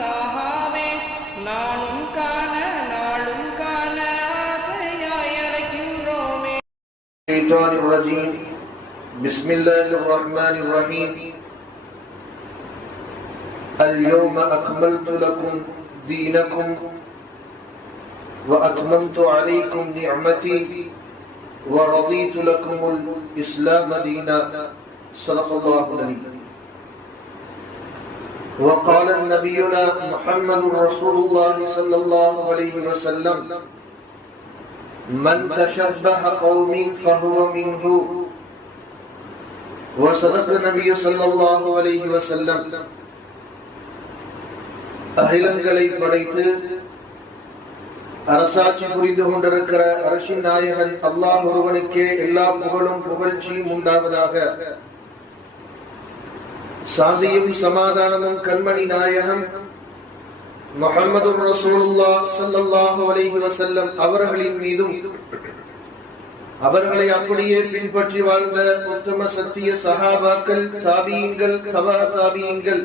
தாகாவே நானும் காண நாளும் காண ஆசையாய் அழைக்கின்றோமே. பிஸ்மில்லாஹிர் ரஹ்மானிர் ரஹீம். اليوم أكملت لكم دينكم وأتممت عليكم نعمتي ورضيت لكم الإسلام دينا. صدق الله العظيم. وقال نبينا محمد رسول الله صلى الله عليه وسلم من تشبه قوم فهو منه. وصدق النبي صلى الله عليه وسلم. அகிலங்களை படைத்து அரசாட்சி புரிந்து கொண்டிருக்கிற அரசின் நாயகன் அல்லாஹ் ஒருவனுக்கே எல்லா புகழும் புகழ்ச்சியும் உண்டாவதாக. சாந்தியும் சமாதானமும் கண்மணி நாயகம் முஹம்மது ரசூலுல்லாஹ் ஸல்லல்லாஹு அலைஹி வஸல்லம் அவர்களின் மீதும் அவர்களை அப்படியே பின்பற்றி வாழ்ந்த உத்தம சத்திய சஹாபாக்கள், தாபீன்கள், தபா தாபீன்கள்,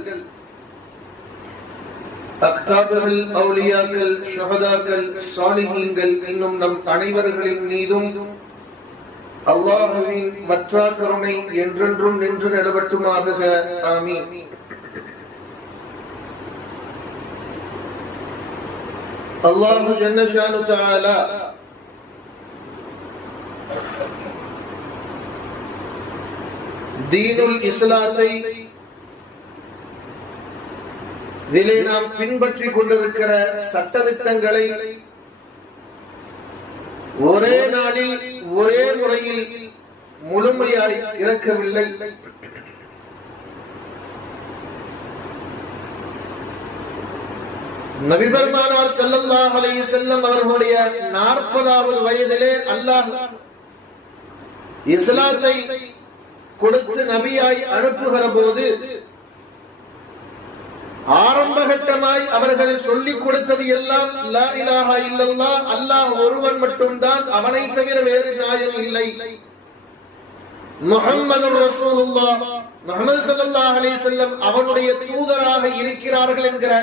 அக்தாபர்கள், அவுலியாக்கள், ஷஹதாக்கள், சாலிஹீன்கள் இன்னும் நம் அனைவர்களின் மீதும் அல்லாஹ்வின் வற்றா கருணை என்றென்றும் நின்று நிலவட்டுமாக. ஆமீன். அல்லாஹ் ஜல்ல ஷானு தஆலா தீனுல் இஸ்லாத்தை இதிலே நாம் பின்பற்றி கொண்டிருக்கிற சட்டதிட்டங்களை ஒரே நாளில் ஒரே முறையில் முழுமையாய் இறக்கவில்லை. நபி பெருமானார் ஸல்லல்லாஹு அலைஹி வஸல்லம் அவர்களுடைய 40வது வயதிலே அல்லாஹ் இஸ்லாத்தை கொடுத்து நபியாய் அனுப்புகிற போது ஆரம்பகட்டமாய் அவர்கள் சொல்லிக் கொடுத்தது எல்லாம் லா இலாஹா இல்லல்லாஹ், அல்லாஹ் ஒருவன் மட்டும்தான், அவனை தவிர வேறு நாயன் இல்லை, முஹம்மதுர் ரசூலுல்லாஹ், முஹம்மது ஸல்லல்லாஹு அலைஹி வஸல்லம் அவனுடைய தூதராக இருக்கிறார்கள் என்கிற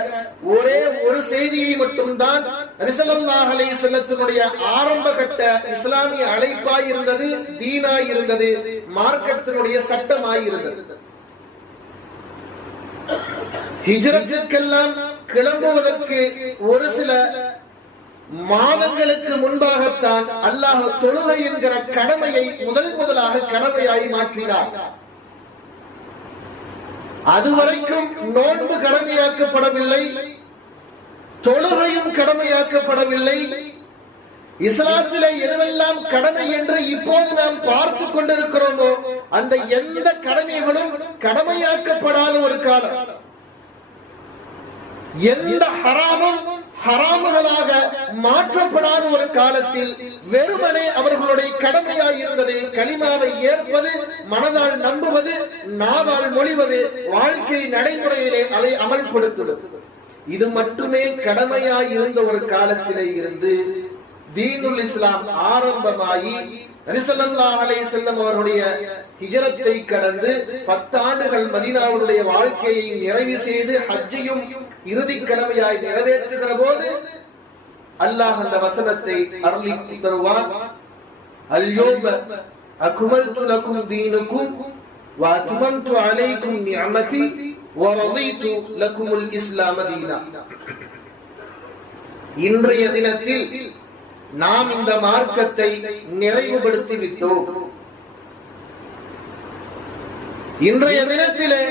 ஒரே ஒரு செய்தியை மட்டும்தான் நபி ஸல்லல்லாஹு அலைஹி வஸல்லத்தினுடைய ஆரம்பகட்ட இஸ்லாமிய அழைப்பாய் இருந்தது, தீனாய் இருந்தது, மார்க்கத்தினுடைய சட்டமாய் இருந்தது. ஹிஜ்ரத்துக்கெல்லாம் கிளம்புவதற்கு ஒரு சில மாதங்களுக்கு முன்பாகத்தான் அல்லாஹ் தொழுகை என்கிற கடமையை முதலாக கடமையாய் மாற்றினார். அதுவரைக்கும் நோன்பு கடமையாக்கப்படவில்லை, தொழுகையும் கடமையாக்கப்படவில்லை. இஸ்லாத்திலே எதுவெல்லாம் கடமை என்று இப்போது நாம் பார்த்து கொண்டிருக்கிறோமோ அந்த எந்த கடமைகளும் கடமையாக்கப்படாத ஒரு காலம், எந்த ஹராமும் ஹராமுகளாக மாற்றப்படாத ஒரு காலத்தில் வெறுமனே அவர்களுடைய கடமையாய் இருந்தது கலிமாவை ஏற்பது, மனதால் நம்புவது, நாவால் மொழிவது, வாழ்க்கை நடைமுறையிலே அதை அமல்படுத்துவது. இது மட்டுமே கடமையாய் இருந்த ஒரு காலத்திலே இருந்து தீனுல் இஸ்லாம் ஆரம்பமாகி நபி ஸல்லல்லாஹு அலைஹி வஸல்லம் அவருடைய ஹிஜ்ரத்தை கடந்து 10 ஆண்டுகள் மதீனாவுடைய வாழ்க்கையை நிறைவு செய்து ஹஜ்ஜையும் இறுதி கடமையாய் நிறைவேற்றுகிற போது அல்லாஹ் அந்த வசனத்தை அருளி தருவார். அல்யௌம அக்மல்து லகும் தீனக்கும் வ அத்மம்து அலைக்கும் நிஅமதி வ ரதீது லகுமுல் இஸ்லாம தீனா. இன்றைய தினத்தில் நாம் இந்த மார்க்கத்தை நிறைவுபடுத்தி விட்டோம். இன்றைய தினத்திலே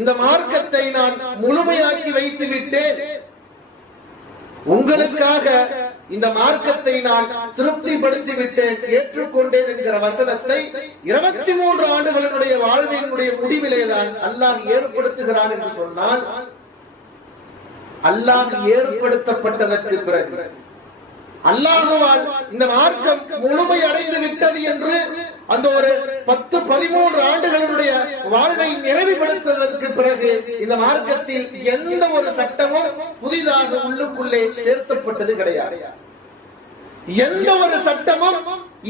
இந்த மார்க்கத்தை நான் முழுமையாக்கி வைத்து விட்டேன், உங்களுக்காக இந்த மார்க்கத்தை நான் திருப்திப்படுத்தி விட்டேன், ஏற்றுக்கொண்டேன் என்கிற வசனத்தை 23 ஆண்டுகளுடைய வாழ்வினுடைய முடிவிலேதான் அல்லாஹ் ஏற்படுத்துகிறான் என்று சொன்னால், அல்லாஹ் ஏற்படுத்தப்பட்டதற்கு பிறகு அல்லாஹ்வால் இந்த மார்க்கம் முழுமை அடைந்து விட்டது என்று அந்த ஒரு 10-13 ஆண்டுகளுடைய வாழ்வை நிறைவுபடுத்துவதற்கு பிறகு இந்த மார்க்கத்தில் எந்த ஒரு சட்டமும் புதிதாக உள்ளுக்குள்ளே சேர்க்கப்பட்டது கிடையாது. எந்த ஒரு சட்டமும்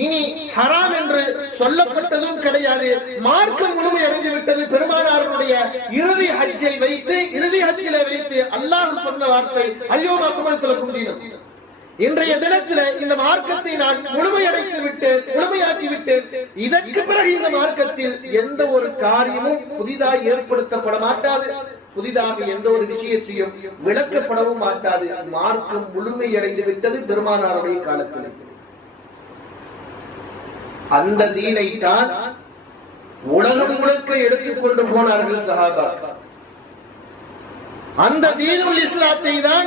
இனி ஹராம் என்று சொல்லப்பட்டதும் கிடையாது. மார்க்கம் முழுமை அடைந்து விட்டது. பெருமானாருடைய இறுதி ஹஜ்ஜை வைத்து, இறுதி ஹஜ்ஜிலே வைத்து அல்லாஹ் சொன்ன வார்த்தை அல்யௌம அக்மல்து லக்கும் தீனக்கும். இன்றைய தினத்தில் இந்த மார்க்கத்தை நான் முழுமையடைத்து விட்டேன், முழுமையாக்கி விட்டேன். இதற்கு பிறகு இந்த மார்க்கத்தில் எந்த ஒரு காரியமும் புதிதாக ஏற்படுத்தப்பட மாட்டாது, புதிதாக எந்த ஒரு விஷயத்தையும் விளக்கப்படவும் மாட்டாது. மார்க்கம் முழுமையடைந்து விட்டது பெருமானாருடைய காலத்தில். அந்த தீனை தான் உலகம் முழுக்க எடுத்துக்கொண்டு போனார்கள் சஹாபாக்கள். அந்த தீனுல் இஸ்லாத்தை தான்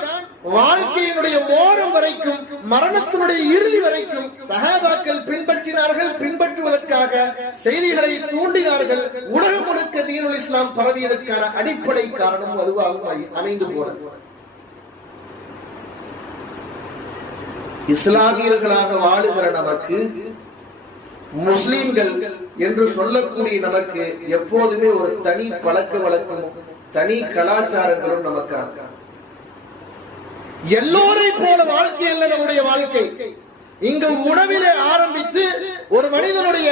வாழ்க்கையினுடைய ஓரம் வரைக்கும், மரணத்தினுடைய இறுதி வரைக்கும் சஹாபாக்கள் பின்பற்றினார்கள். பின்பற்றுவதற்காக செய்திகளை தூண்டினார்கள். உலகம் முழுக்க தீனுல் இஸ்லாம் பரவியதற்கான அடிப்படை காரணம் அதுவாக அமைந்து போனது. இஸ்லாமியர்களாக வாழுகிற நமக்கு, முஸ்லிம்கள் என்று சொல்லக்கூடிய நமக்கு எப்போதுமே ஒரு தனி பழக்க வழக்கமும் தனி கலாச்சாரங்களும் நமக்கு எல்லோரை போல வாழ்க்கை அல்ல நம்முடைய வாழ்க்கை. இங்கு உணவிலே ஆரம்பித்து ஒரு மனிதனுடைய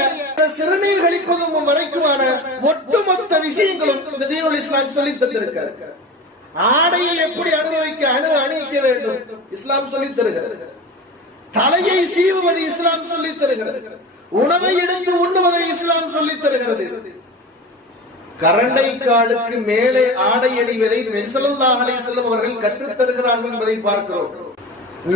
சிறுநீர் கழிப்பதும் வரைக்குமான ஒட்டுமொத்த விஷயங்களும் இந்த தீனுல் இஸ்லாம் சொல்லித் தந்திருக்கிறது. ஆடையை எப்படி அணிவிக்க வேண்டும் இஸ்லாம் சொல்லித் தருகிறது. தலையை சீவுவது இஸ்லாம் சொல்லித் தருகிறது. உணவை எடுத்து உண்ணுவதை இஸ்லாம் சொல்லித் தருகிறது. கரண்டை காலுக்கு மேலே ஆடை அணிவதை நபி ஸல்லல்லாஹு அலைஹி வஸல்லம் அவர்கள் கற்றுத் தருகிறார்கள் என்பதை பார்க்கிறோம்.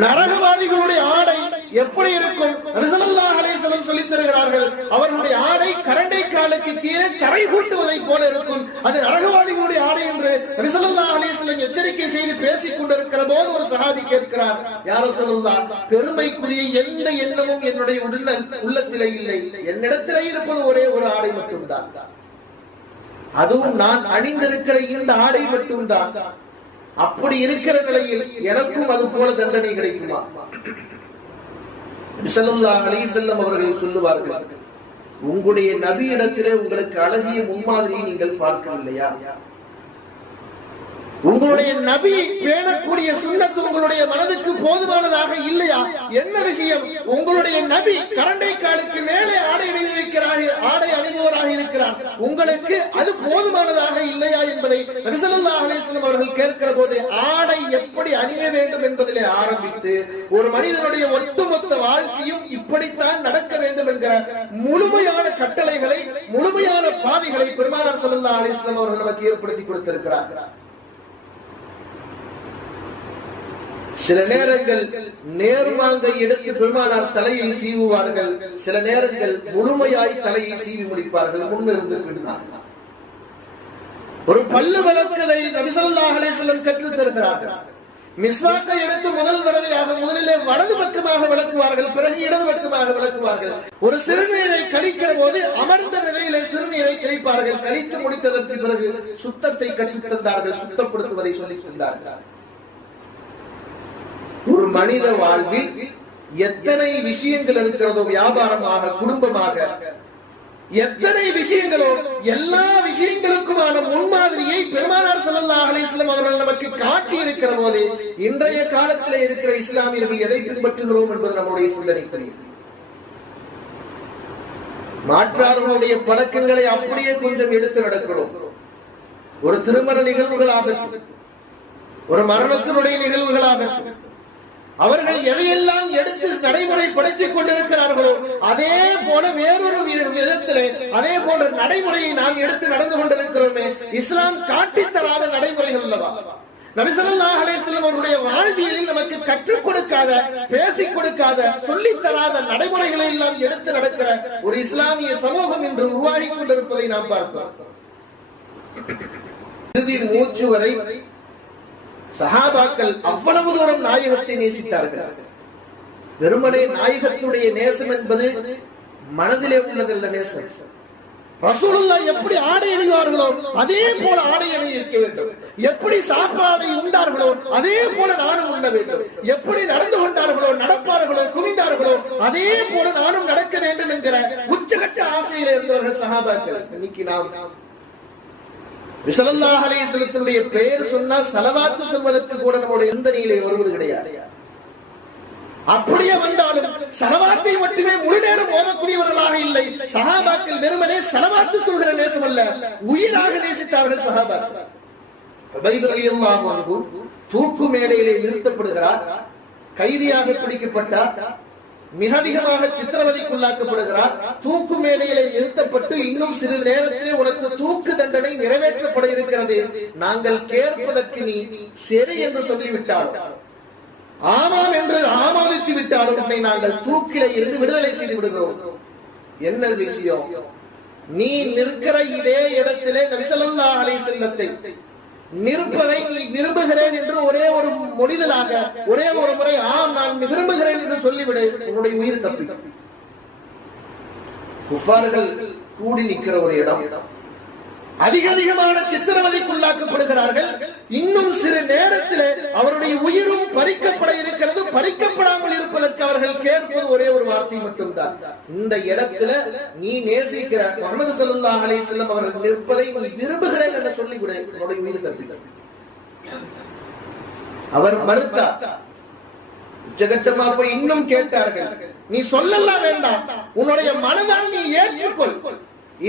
நரகவாதிகளுடைய ஆடை எப்படி இருக்கும்? நபி ஸல்லல்லாஹு அலைஹி வஸல்லம் சொல்லித் தருகிறார்கள். அவர்களுடைய ஆடை கரண்டை காலுக்கு கீழே கரை கூட்டுவதை போல இருக்கும். அது நரகவாதிகளுடைய ஆடை என்று நபி ஸல்லல்லாஹு அலைஹி வஸல்லம் எச்சரிக்கை செய்து பேசிக் கொண்டிருக்கிற போது ஒரு சஹாபி கேட்கிறார், யா ரசூலல்லாஹ், பெருமைக்குரிய எந்த எண்ணமும் என்னுடைய உள்ளத்திலே இல்லை. என்னிடத்திலே இருப்பது ஒரே ஒரு ஆடை மட்டும்தான். அதுவும் நான் அணிந்திருக்கிற இந்த ஆடை மட்டும்தான். அப்படி இருக்கிற நிலையில் எனக்கும் அது போல தண்டனை கிடைக்குமா? ஸல்லல்லாஹு அலைஹி வஸல்லம் அவர்கள் சொல்லுவார்கள், உங்களுடைய நபியிடத்திலே உங்களுக்கு அழகிய முன்மாதிரியை நீங்கள் பார்க்கவில்லையா? உங்களுடைய நபி பேணக்கூடிய சுன்னத்து உங்களுடைய மனதுக்கு போதுமானதாக இல்லையா? என்ன விஷயம்? உங்களுடைய நபி கரண்டை காலுக்கு மேலே ஆடை அணிபவராக இருக்கிறார். உங்களுக்கு அது போதுமானதாக இல்லையா என்பதை நபி ஸல்லல்லாஹு அலைஹி வஸல்லம் அவர்கள் கேட்கிற போது, ஆடை எப்படி அணிய வேண்டும் என்பதிலே ஆரம்பித்து ஒரு மனிதனுடைய ஒட்டுமொத்த வாழ்க்கையும் இப்படித்தான் நடக்க வேண்டும் என்கிற முழுமையான கட்டளைகளை, முழுமையான பாதைகளை பெருமானார் ஸல்லல்லாஹு அலைஹி வஸல்லம் அவர்கள் நமக்கு ஏற்படுத்தி கொடுத்திருக்கிறார். சில நேரங்கள் நேர்வாங்கை எடுத்து பெருமானார் தலையை சீவுவார்கள். சில நேரங்கள் முழுமையாய் தலையை சீவி முடிப்பார்கள். முன்னிருந்து ஒரு பல்லு விளக்குதை நபி ஸல்லல்லாஹு அலைஹி வஸல்லம் கற்றுத் தருகிறார்கள். மிஸ்வாக்கை எடுத்து முதல் தடவையாக முதலிலே வலது பக்கமாக விளக்குவார்கள், பிறகு இடது பக்கமாக விளக்குவார்கள். ஒரு சிறுநீரை கழிக்கிற போது அமர்ந்த நிலையிலே சிறுநீரை கழிப்பார்கள். கழித்து முடித்ததற்கு பிறகு சுத்தத்தை கற்றுத் தந்தார்கள், சுத்தப்படுத்துவதை சொல்லித் தந்தார்கள். ஒரு மனித வாழ்வில் எத்தனை விஷயங்கள் இருக்கிறதோ, வியாபாரமாக, குடும்பமாக, எத்தனை விஷயங்களோ, எல்லா விஷயங்களுக்குமான முன்மாதிரியை பெருமானார் ஸல்லல்லாஹு அலைஹி வஸல்லம் அவர்கள் நமக்கு காட்டி இருக்கிற போது இன்றைய காலத்தில் இருக்கிற இஸ்லாமியர்கள் எதை பின்பற்றுகிறோம் என்பது நம்முடைய சிந்தனைக்குரிய. மாற்றார்களுடைய பழக்கங்களை அப்படியே கொஞ்சம் எடுத்து நடக்கிறோம். ஒரு திருமண நிகழ்வுகளாக, ஒரு மரணத்தினுடைய நிகழ்வுகளாக அவர்கள் எதையெல்லாம் எடுத்து நடைமுறைப்படுத்திக் கொண்டிருக்கிறார்களோ அதே போல வேறொரு விதத்திலே அதே போல நடைமுறையை நாம் எடுத்து நடந்து கொண்டிருக்கிறோமே. இஸ்லாம் காட்டித்தராத நடைமுறைகள் அல்லவா? நபி ஸல்லல்லாஹு அலைஹி வஸல்லம் அவருடைய வாழ்வியலில் நமக்கு கற்றுக் கொடுக்காத, பேசிக் கொடுக்காத, சொல்லித் தராத நடைமுறைகளை எல்லாம் எடுத்து நடக்கிற ஒரு இஸ்லாமிய சமூகம் இன்று உருவாகிக் கொண்டிருப்பதை நாம் பார்க்கிறோம். இறுதி மூச்சு வரை சஹாபாக்கள் அவ்வளவு தூரம் நாயகத்தை நேசித்தார்கள். வெறுமனே நாயகத்துடைய நேசம் என்பது மனதிலே உள்ளதல்ல. நேசம் ரசூலுல்லாஹ் எப்படி ஆடை அணிவார்களோ அதே போல ஆடை அணிவிக்க வேண்டும். எப்படி சாப்பாடை உண்டார்களோ அதே போல நானும் உண்ண வேண்டும். எப்படி நடந்து கொண்டார்களோ, நடப்பார்களோ, குனிந்தார்களோ அதே போல நானும் நடக்க வேண்டும் என்கிற உச்சகட்ச ஆசையிலே இருந்தவர்கள் சஹாபாக்கள். இன்னைக்கு நாம் ஸல்லல்லாஹு அலைஹி வஸல்லம் பெயர் சொன்னால் ஸலவாத்து சொல்வதற்கு கூட நம்முடைய சிந்தனையிலே வருவது கிடையாது. அப்படியே வந்தாலும் ஸலவாத்தை மட்டுமே முழு நேரம் ஓதக்கூடியவர்களாக இல்லை. சஹாபாக்கள் வெறுமனே ஸலவாத்து சொல்கிற நேசம் அல்ல, உயிராக நேசித்தார்கள் சஹாபாக்கள். தூக்கு மேடையிலே நிறுத்தப்படுகிறார், கைதியாக பிடிக்கப்பட்டார், மிக அதிகமாக சித்திரவதைக்குள்ளாக்கப்படுகிறார். தூக்கு மேடையிலே நிறுத்தப்பட்டு இன்னும் சிறிது நேரத்திலே உனக்கு தூக்கு தண்டனை நிறைவேற்றப்பட இருக்கிறது, நாங்கள் கேட்பதற்கு நீ சரி என்று சொல்லிவிட்டார், ஆமாம் என்று ஆமாதித்து விட்டாலும் உன்னை நாங்கள் தூக்கிலே இருந்து விடுதலை செய்து விடுகிறோம். என்ன விஷயம்? நீ நிற்கிற இதே இடத்திலே நபி ஸல்லல்லாஹு அலைஹி வஸல்லத்தை நிற்பதை நீ விரும்புகிறேன் என்று ஒரே ஒரு மொழிதலாக ஒரே ஒரு முறை ஆம் நான் விரும்புகிறேன் என்று சொல்லிவிடு, உன்னுடைய உயிர் தப்பி. குஃபார்கள் கூடி நிற்கிற ஒரு இடம், அதிகமான சித்திரவதைக்குள்ளாக்கப்படுகிறார்கள். இன்னும் சிறு நேரத்தில் அவருடைய உயிரும் பறிக்கப்பட இருக்கிறது. பறிக்கப்படாமல் இருப்பதற்கு அவர்கள் கேட்பது ஒரே ஒரு வார்த்தை மட்டும்தான், இந்த இடத்துல நீ நேசிக்கிற முஹம்மது ஸல்லல்லாஹு அலைஹி வஸல்லம் அவர்கள் நிற்பதை நீ விரும்புகிறேன் என்று சொல்லிவிடு, உன்னுடைய உயிர் தப்பி. அவர் மறுத்தார். உச்சகட்டமா போய் இன்னும் கேட்டார்கள், நீ சொல்லலாம் வேண்டாம், உன்னுடைய மனதால் நீ ஏற்றுக்கொள்,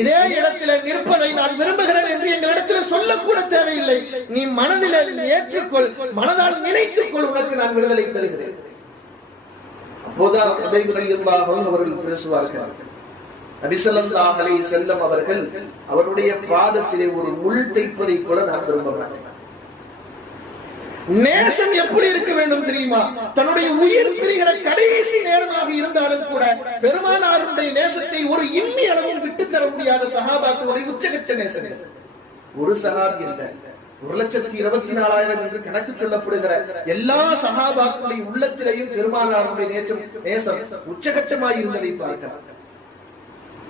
இதே இடத்துல நிற்பதை நான் விரும்புகிறேன் என்று எங்களிடத்தில் சொல்லக்கூட தேவையில்லை, நீ மனதில் ஏற்றுக்கொள், மனதால் நினைத்துக்கொள், உனக்கு நான் விடுதலை தருகிறேன். அப்போதான் அவர்கள் பேசுவார்கள். நபி ஸல்லல்லாஹு அலைஹி வஸல்லம் அவர்கள் அவருடைய பாதத்திலே ஒரு முள் தைப்பதை கூட நான் விரும்புகிறேன். நேசம் எப்படி இருக்க வேண்டும் தெரியுமா? தன்னுடைய உயிர் பிரிகிற கடைசி நேரமாக இருந்தாலும் கூட பெருமானாருடைய நேசத்தை ஒரு இம்மி அளவும் விட்டு தர முடியாத சஹாபாக்களுடைய உச்சகட்ட நேசம். ஒரு சஹாபி இல்லை, 1,24,000 என்று கணக்கு சொல்லப்படுகிற எல்லா சஹாபாக்களுடைய உள்ளத்திலேயும் பெருமானாருடைய நேசம் உச்சகட்டமாய் இருந்ததை பார்க்கிறார்.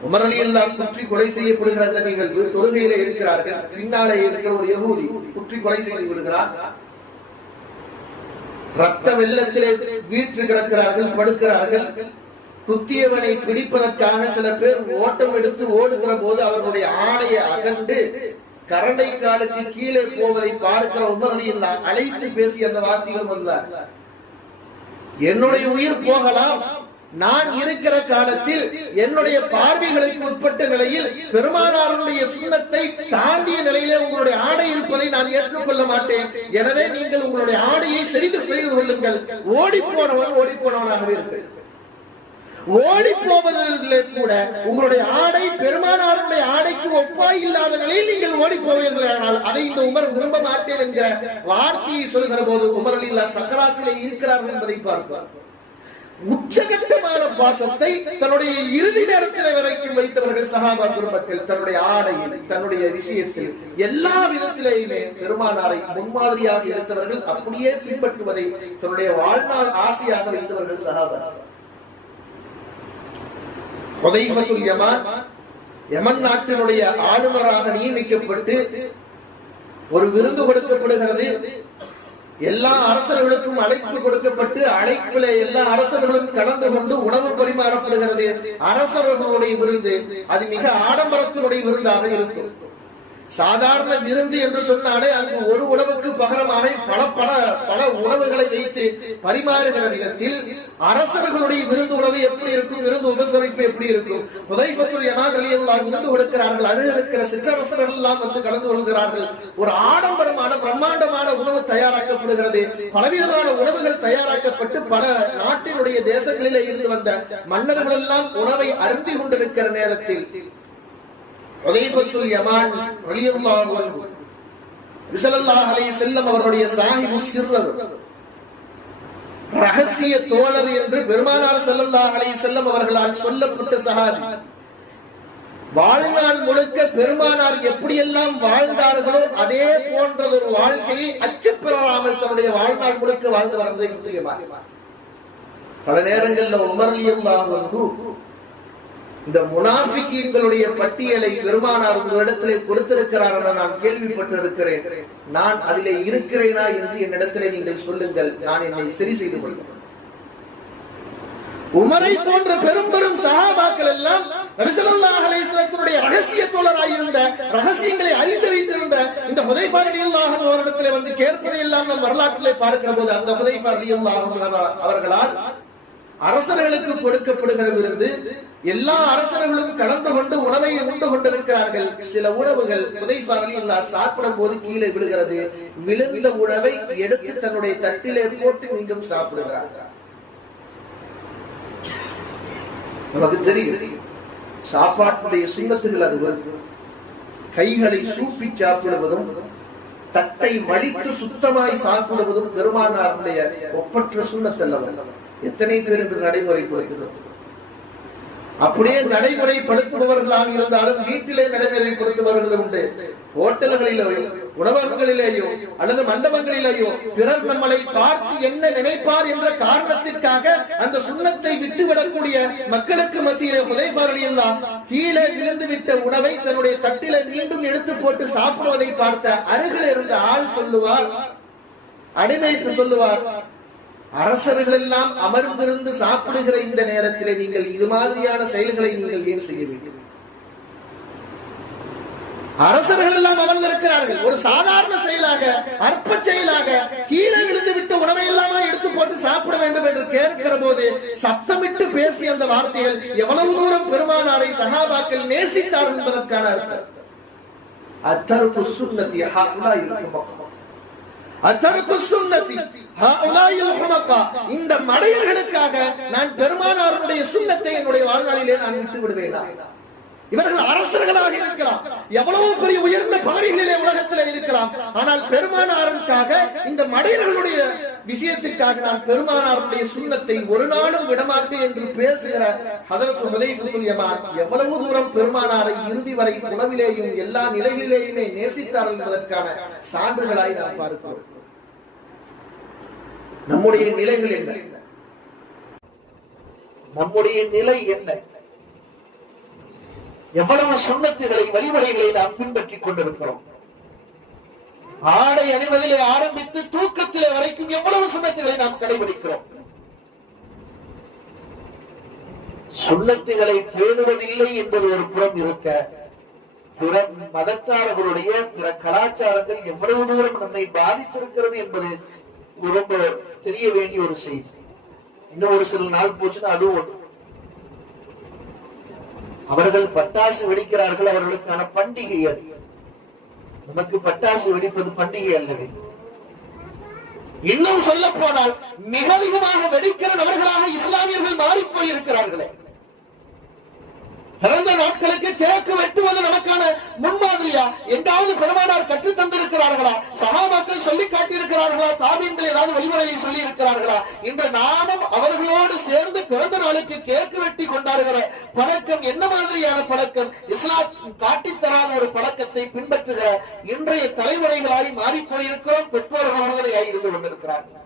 உமர் ரலியல்லாஹு குற்றி கொலை செய்யப்படுகிற அந்த நிகழ்வு, தொழுகையிலே இருக்கிறார்கள், பின்னாலே இருக்கிற ஒரு யஹூதி குற்றி கொலை செய்து விடுகிறார். ரத்த வெள்ளத்திலே வீற்று கிடக்கிறார்கள், படுக்கிறார்கள். குத்தியவனை பிடிப்பதற்காக சில பேர் ஓட்டம் எடுத்து ஓடுகிற போது அவர்களுடைய ஆடையை அகன்று கரண்டை காலுக்கு கீழே போவதை பார்க்கிற உமர் ரலியல்லாஹு அழைத்து பேசி அந்த வார்த்தைகள் வந்தார், என்னுடைய உயிர் போகலாம், நான் இருக்கிற காலத்தில் என்னுடைய பார்வைகளுக்கு உட்பட்ட நிலையில் பெருமானாருடைய சுன்னத்தை தாண்டிய நிலையிலே உங்களுடைய ஆடை இருப்பதை நான் ஏற்றுக்கொள்ள மாட்டேன், எனவே நீங்கள் உங்களுடைய ஆடையை சரிந்து செய்து கொள்ளுங்கள். ஓடி போனவனாகவே இருக்கு. ஓடி போவதிலே கூட உங்களுடைய ஆடை பெருமானாருடைய ஆடைக்கு ஒப்பாய் இல்லாத நிலையில் நீங்கள் ஓடி போவீர்களானால் அதை இந்த உமர் விரும்ப மாட்டேன் என்கிற வார்த்தையை சொல்கிற போது உமர் ரலியல்லாஹு சக்கராத்திலே இருக்கிறார்கள் என்பதை பார்ப்பார். உச்சகட்டமான பாசத்தை தன்னுடைய இறுதி நேரத்தில் வரைக்கும் வைத்தவர்கள் சஹாபா பெருமக்கள். தன்னுடைய ஆடையில், தன்னுடைய விஷயத்தில், எல்லா விதத்திலேயுமே பெருமானாரை முன்மாதிரியாக இருந்தவர்கள், அப்படியே பின்பற்றுவதை தன்னுடைய வாழ்நாள் ஆசையாக வைத்தவர்கள் சஹாபா. ஹுதைஃபத்துல் யமான் யமன் நாட்டினுடைய ஆளுநராக நியமிக்கப்பட்டு ஒரு விருந்து கொடுக்கப்படுகிறது. எல்லா அரசர்களுக்கும் அழைப்பு கொடுக்கப்பட்டு அழைப்பில எல்லா அரசர்களும் கலந்து கொண்டு உணவு பரிமாறப்படுகிறது. அரசர்களுடைய விருந்து அது மிக ஆடம்பரத்தினுடைய விருந்தாக இருக்கும். சாதாரண விருந்து என்று சொன்னாலே அங்கு ஒரு உணவுக்கு பகரமாக பல உணவுகளை வைத்து பரிமாறுகிற விதத்தில் அரசர்களுடைய விருந்து உணவு எப்படி இருக்கும், விருந்து உபசரிப்பு எப்படி இருக்கும்? ஹுதைஃபத்துல் யமான் ரலியல்லாஹு விருந்து கொடுக்கிறார்கள், அருகில் இருக்கிற சிற்றரசர்கள் எல்லாம் வந்து கலந்து கொள்கிறார்கள். ஒரு ஆடம்பரமான பிரம்மாண்டமான உணவு தயாராக்கப்படுகிறது. பலவிதமான உணவுகள் தயாராக்கப்பட்டு பல நாட்டினுடைய தேசங்களிலே இருந்து வந்த மன்னர்கள் எல்லாம் உணவை அருந்தி கொண்டிருக்கிற நேரத்தில் ஹுதைஃபத்துல் யமான் ரலியல்லாஹு அன்ஹு ஸல்லல்லாஹு அலைஹி வஸல்லம் அவருடைய சாஹிபு சிர்ர், ரகசிய தோழர் என்று பெருமானார் ஸல்லல்லாஹு அலைஹி வஸல்லம் அவர்களால் சொல்லப்பட்ட சஹாபி, வாழ்நாள் முழுக்க பெருமானார் எப்படியெல்லாம் வாழ்ந்தார்களோ அதே போன்ற ஒரு வாழ்க்கையை அச்சப்பெறாமல் தன்னுடைய வாழ்நாள் முழுக்க வாழ்ந்து வந்ததை புத்தியமாக பல நேரங்களில் உமர் ரலியல்லாஹு அன்ஹு இந்த முனாஃபிகீன்களுடைய பட்டியலை பெருமானார் உங்களிடத்திலே கொடுத்திருக்கிறார் என நான் கேள்விப்பட்டிருக்கிறேன். நான் அதிலே இருக்கிறேனா என்று என்னிடத்திலே நீங்கள் சொல்லுங்கள், நான் என்னை சரி செய்து கொள்கிறேன். உமரை போன்ற பெரும் பெரும் சஹாபாக்கள் எல்லாம் நபி ஸல்லல்லாஹு அலைஹி வஸல்லம் ரகசிய தோழராயிருந்த, ரகசியங்களை அறிந்து வைத்திருந்த இந்த ஹுதைஃபா ரலியல்லாஹு அன்ஹு அவரிடத்திலே வந்து கேட்பதை எல்லாம் நாம் வரலாற்றிலே பார்க்கிற போது அந்த ஹுதைஃபா ரலியல்லாஹு அன்ஹு அவர்களால் அரசர்களுக்கு கொடுக்கப்படுகிற விருந்து. எல்லா அரசர்களும் கலந்து கொண்டு உணவை உண்டு கொண்டிருக்கிறார்கள். சில உணவுகள் ஹுதைஃபா ரலியல்லாஹு சாப்பிடும் போது கீழே விழுகிறது. விழுந்த உணவை எடுத்து தன்னுடைய தட்டிலே போட்டு மீண்டும் சாப்பிடுகிறார். நமக்கு தெரியும் சாப்பாட்டுடைய சுண்ணத்துகள் அது வருது. கைகளை சூப்பி சாப்பிடுவதும் தட்டை வலித்து சுத்தமாய் சாப்பிடுவதும் பெருமானாருடைய ஒப்பற்ற சுண்ணத்தல்லவா? எத்தனை பேர் என்று நடைமுறைப்படுத்துகிறோம்? அப்படியே நடைமுறைப்படுத்துபவர்களாக இருந்தாலும் வீட்டிலே நடைமுறைப்படுத்துபவர்கள் உண்டு. ஹோட்டல்களிலேயோ உணவகங்களிலேயோ அல்லது மண்டபங்களிலேயோ பிறர் நம்மளை பார்த்து என்ன நினைப்பார் என்ற காரணத்திற்காக அந்த சுண்ணத்தை விட்டுவிடக்கூடிய மக்களுக்கு மத்தியிலே ஹுதைஃபா ரலியல்லாஹு கீழே விழுந்து விட்ட உணவை தன்னுடைய தட்டிலே மீண்டும் எடுத்து போட்டு சாப்பிடுவதை பார்த்த அருகில் இருந்த ஆள் சொல்லுவார், அடிமைக்கு சொல்லுவார், அரசர்கள் எல்லாம் அமர்ந்திருந்து சாப்பிடுகிற இந்த நேரத்திலே நீங்கள் இது மாதிரியான செயல்களை நீங்கள் ஏன் செய்ய வேண்டும்? அரசர்கள் எல்லாம் அமர்ந்திருக்கிறார்கள். ஒரு சாதாரண செயலாக, அற்ப செயலாக கீழே விழுந்து விட்டு உணவை எல்லாமே எடுத்து போட்டு சாப்பிட வேண்டும் என்று கேட்கிற போது சத்தமிட்டு பேசிய அந்த வார்த்தைகள் எவ்வளவு தூரம் பெருமானாரை சஹாபாக்கள் நேசித்தார்கள் என்பதற்கான அர்த்தம். அத்தருக்கு சுன்னதி ஹாஉலாஇல் ஹுமகா, அத்தருக்கு சுன்னதி ஹாஉலாஇல் ஹுமகா. இந்த மடையர்களுக்காக நான் பெருமானாருடைய சுன்னத்தை என்னுடைய வாழ்நாளிலே நான் விட்டு விடுவேனா? இவர்கள் அரசர்களாக இருக்கலாம், எவ்வளவு பெரிய உயர்ந்த பதவிகளிலே உலகத்திலே இருக்கலாம். ஆனால் பெருமானாருக்காக, இந்த மடையர்களுடைய விஷயத்திற்காக நான் பெருமானாருடைய சுன்னத்தை ஒரு நாளும் விடமாட்டேன் என்று பேசுகிற ஹதரத் ஹுதைஃபத்துல் யமான் எவ்வளவு தூரம் பெருமானாரை இறுதி வரை உணவிலேயும் எல்லா நிலைகளிலேயுமே நேசித்தார்கள் என்பதற்கான சான்றுகளாய் நாம் பார்க்கிறோம். நம்முடைய நிலைகள் என்ன? நம்முடைய நிலை என்ன? எவ்வளவு சுன்னத்துகளை வழிமுறைகளை நாம் பின்பற்றிக் கொண்டிருக்கிறோம். ஆடை அணிவதிலே ஆரம்பித்து தூக்கத்திலே வரைக்கும் எவ்வளவு சுன்னத்துகளை நாம் கடைபிடிக்கிறோம். சுன்னத்துகளை பேணுவதில்லை என்பது ஒரு புறம் இருக்க, பிற மதத்தாரர்களுடைய பிற கலாச்சாரங்கள் எவ்வளவு தூரம் நம்மை பாதித்திருக்கிறது என்பது ரொம்ப தெரிய வேண்டிய ஒரு செய்தி. இன்னும் ஒரு சில நாள் போச்சுன்னா அதுவும் ஒன்று. அவர்கள் பட்டாசு வெடிக்கிறார்கள், அவர்களுக்கான பண்டிகை அது. நமக்கு பட்டாசு வெடிப்பது பண்டிகை அல்லவே. இன்னும் சொல்ல போனால் மிக அதிகமாக வெடிக்கிற நபர்களாக இஸ்லாமியர்கள் மாறி போயிருக்கிறார்களே. பிறந்த நாட்களுக்கு கேக்கு வெட்டுவது நமக்கான முன்மாதிரியா? எங்காவது பெருமானார் கற்றுத் தந்திருக்கிறார்களா? சஹாபாக்கள் சொல்லி காட்டியிருக்கிறார்களா? தாபீன்கள் ஏதாவது வழிமுறையை சொல்லி இருக்கிறார்களா? இன்று நாமும் அவர்களோடு சேர்ந்து பிறந்த நாளுக்கு கேக்கு வெட்டி கொண்டாடுகிற பழக்கம் என்ன மாதிரியான பழக்கம்? இஸ்லாம் காட்டித்தராத ஒரு பழக்கத்தை பின்பற்றுகிற இன்றைய தலைமுறைகளாய் மாறி போயிருக்கிறோம். பெற்றோர்கள் உறுதுணையாய் இருந்து கொண்டிருக்கிறார்கள்.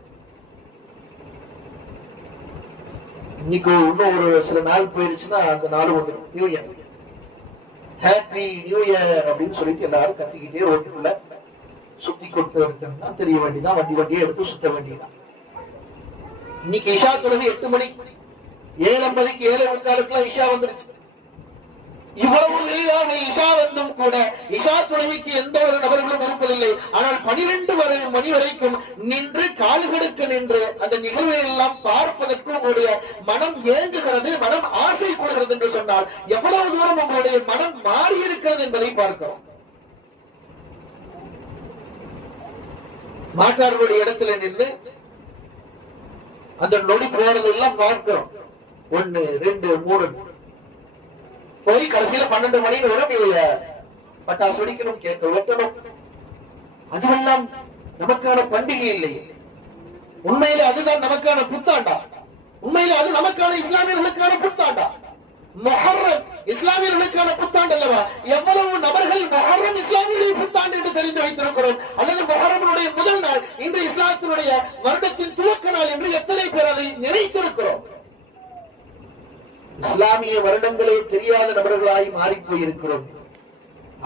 இன்னைக்கு இன்னும் ஒரு சில நாள் போயிருச்சுன்னா அந்த நாள் வந்துடும், new year. Happy new year அப்படின்னு சொல்லிட்டு எல்லாரும் கத்திக்கிட்டே ரோட்டுக்குள்ள சுத்தி கொண்டு இருக்கணும்னா தெரிய வேண்டியதான், வண்டி வண்டியை எடுத்து சுத்த வேண்டியதான். இன்னைக்கு இஷா தொழுகை 8 மணிக்கு, 7:50க்கு 7:45 இஷா வந்துருச்சு. இவ்வளவு எளிதாக இஷா வந்தும் கூட இஷா தொழுகைக்கு எந்த ஒரு நபர்களும் இருப்பதில்லை. ஆனால் 12 மணி வரைக்கும் நின்று கால்களுக்கு நின்று அந்த நிகழ்வை எல்லாம் பார்ப்பதற்கு உங்களுடைய மனம் ஏங்குகிறது, மனம் ஆசை கொள்கிறது என்று சொன்னால் எவ்வளவு தூரம் உங்களுடைய மனம் மாறி இருக்கிறது என்பதை பார்க்கிறோம். மாற்றார்களுடைய இடத்துல நின்று அந்த நொடி போறதெல்லாம் பார்க்கிறோம். 1, 2, 3 போய் கடைசியில 12 மணி வரும் பட்டாசு வெடிக்கணும், கேட்க வெட்டணும். அதுவெல்லாம் நமக்கான பண்டிகை இல்லை. உண்மையிலே அதுதான் நமக்கான புத்தாண்டா? உண்மையிலே அது நமக்கான இஸ்லாமியர்களுக்கான புத்தாண்டா? முஹர்ரம் இஸ்லாமியர்களுக்கான புத்தாண்டு அல்லவா? எவ்வளவு நபர்கள் முஹர்ரம் இஸ்லாமியர்களுடைய புத்தாண்டு என்று தெரிந்து வைத்திருக்கிறோம். அல்லது முஹர்ரமுடைய முதல் நாள் இன்று இஸ்லாத்தினுடைய வருடத்தின் துவக்க நாள் என்று எத்தனை பேர் அதை நினைத்திருக்கிறோம்? இஸ்லாமிய வருடங்களே தெரியாத நபர்களாய் மாறி போயிருக்கிறோம்.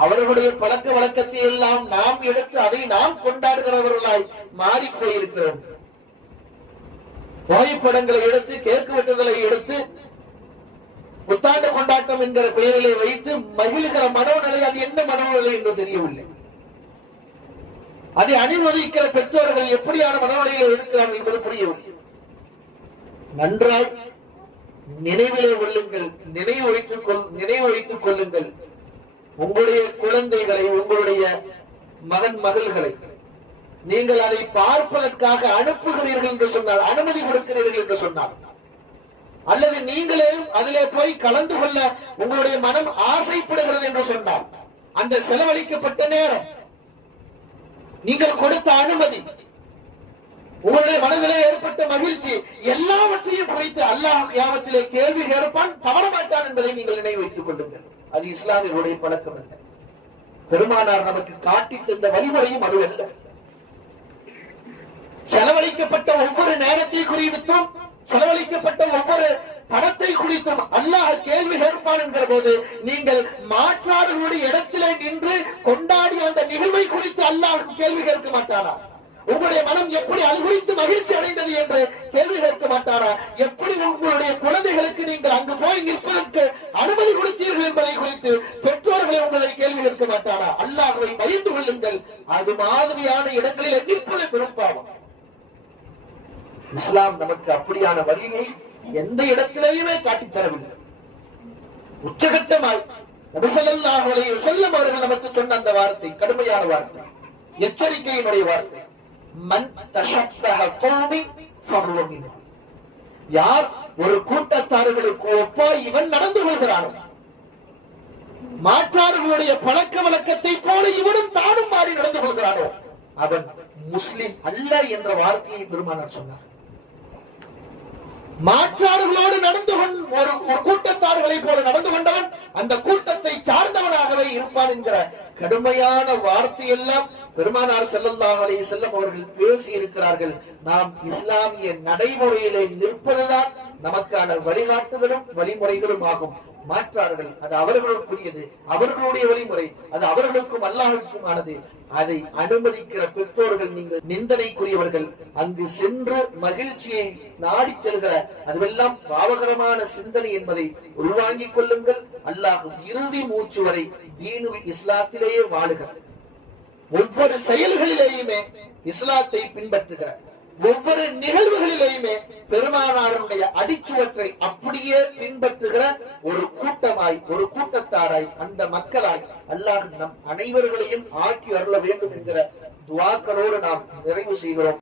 அவர்களுடைய பழக்க வழக்கத்தை எல்லாம் நாம் எடுத்து அதை நாம் கொண்டாடுகிறவர்களாய் மாறி போயிருக்கிறோம். புகைப்படங்களை எடுத்து, கேக்கு வெட்டுதலை எடுத்து, புத்தாண்டு கொண்டாட்டம் என்கிற பெயரிலே வைத்து மகிழ்கிற மனோநிலை அது என்ன மனோநிலை என்று தெரியவில்லை. அதை அனுமதிக்கிற பெற்றோர்கள் எப்படியான மனநிலையில் இருக்கிறார்கள் என்பது புரியவில்லை. நன்றாய் நினைவிலே கொள்ளுங்கள், நினைவு வைத்துக் கொள்ளுங்கள். உங்களுடைய குழந்தைகளை, உங்களுடைய மகன் மகள்களை நீங்கள் அதை பார்ப்பதற்காக அனுப்புகிறீர்கள் என்று சொன்னால், அனுமதி கொடுக்கிறீர்கள் என்று சொன்னால், அல்லது நீங்களே அதிலே போய் கலந்து கொள்ள உங்களுடைய மனம் ஆசைப்படுகிறது என்று சொன்னால், அந்த செலவழிக்கப்பட்ட நேரம், நீங்கள் கொடுத்த அனுமதி, உங்களுடைய மனதிலே ஏற்பட்ட மகிழ்ச்சி, எல்லாவற்றையும் குறித்து அல்லாஹ் கியாமத்திலே கேள்வி கேட்பான், தவற மாட்டான் என்பதை நீங்கள் நினைவு வைத்துக் கொள்ளுங்கள். அது இஸ்லாமியருடைய பழக்கம் அல்ல. பெருமானார் நமக்கு காட்டி தந்த வழிமுறையும் அதுவல்ல. செலவழிக்கப்பட்ட ஒவ்வொரு நேரத்தை குறித்தும், செலவழிக்கப்பட்ட ஒவ்வொரு பணத்தை குறித்தும் அல்லாஹ் கேள்வி கேட்பான் என்கிற போது, நீங்கள் மாற்றார்களுடைய இடத்திலே நின்று கொண்டாடிய அந்த நிகழ்வை குறித்து அல்லாஹ் கேள்வி கேட்க மாட்டாரா? உங்களுடைய மனம் எப்படி அழுகுறித்து மகிழ்ச்சி அடைந்தது என்று கேள்வி கேட்க மாட்டாரா? எப்படி உங்களுடைய குழந்தைகளுக்கு நீங்கள் அங்கு போய் நிற்பதற்கு அனுமதி கொடுத்தீர்கள் என்பதை குறித்து பெற்றோர்களை உங்களை கேள்வி கேட்க மாட்டாரா? அல்லாஹ்வை பயந்து கொள்ளுங்கள். அது மாதிரியான இடங்களில் நிற்பது பெரும் பாவம். இஸ்லாம் நமக்கு அப்படியான வழியை எந்த இடத்திலேயுமே காட்டித் தரவில்லை. உச்சகட்டமாய் நபி ஸல்லல்லாஹு அலைஹி வஸல்லம் அவர்கள் நமக்கு சொன்ன அந்த வார்த்தை கடுமையான வார்த்தை, எச்சரிக்கையினுடைய வார்த்தை. மன் தஷப்பஹ கௌமி ஃபஹுவ மின்ஹும். யார் ஒரு கூட்டத்தார்களுக்கு ஒப்பாய் இவன் நடந்து கொள்கிறானோ, மாற்றார்களுடைய பழக்க வழக்கத்தை போல இவனும் தானும் மாறி நடந்து கொள்கிறானோ, அவன் முஸ்லிம் அல்ல என்ற வார்த்தையை பெருமானார் சொன்னார். மாற்றார்களோடு நடந்து ஒரு கூட்டத்தார்களை போல நடந்து கொண்டவன் அந்த கூட்டத்தை சார்ந்தவனாகவே இருப்பான் என்கிற கடுமையான வார்த்தையெல்லாம் பெருமானார் ஸல்லல்லாஹு அலைஹி வஸல்லம் அவர்கள் பேசி இருக்கிறார்கள். நாம் இஸ்லாமிய நடைமுறையிலே நிற்பதுதான் நமக்கான வழிகாட்டுதலும் வழிமுறைகளும் ஆகும். மாற்றார்கள் அது அவர்களுக்குரியது, அவர்களுடைய வழிமுறை, அது அவர்களுக்கும் அல்லாஹ்வுக்கும் ஆனது. அதை அனுமதிக்கிற பெற்றோர்கள் நீங்கள் நிந்தனைக்குரியவர்கள். அங்கு சென்று மகிழ்ச்சியை நாடி செல்கிற அதுவெல்லாம் பாவகரமான சிந்தனை என்பதை உள்வாங்கிக் கொள்ளுங்கள். அல்லாஹ் இறுதி மூச்சு வரை தீனுல் இஸ்லாத்திலேயே வாழுகிற, ஒவ்வொரு செயல்களிலேயுமே இஸ்லாத்தை பின்பற்றுகிற, ஒவ்வொரு நிகழ்வுகளிலேயுமே பெருமானாருடைய அடிச்சுவற்றை அப்படியே பின்பற்றுகிற ஒரு கூட்டமாய், ஒரு கூட்டத்தாராய், அந்த மக்களாய் அல்லாஹ் நம் அனைவர்களையும் ஆக்கி அருள வேண்டும் என்கிற துஆக்களோடு நாம் நிறைவு செய்கிறோம்.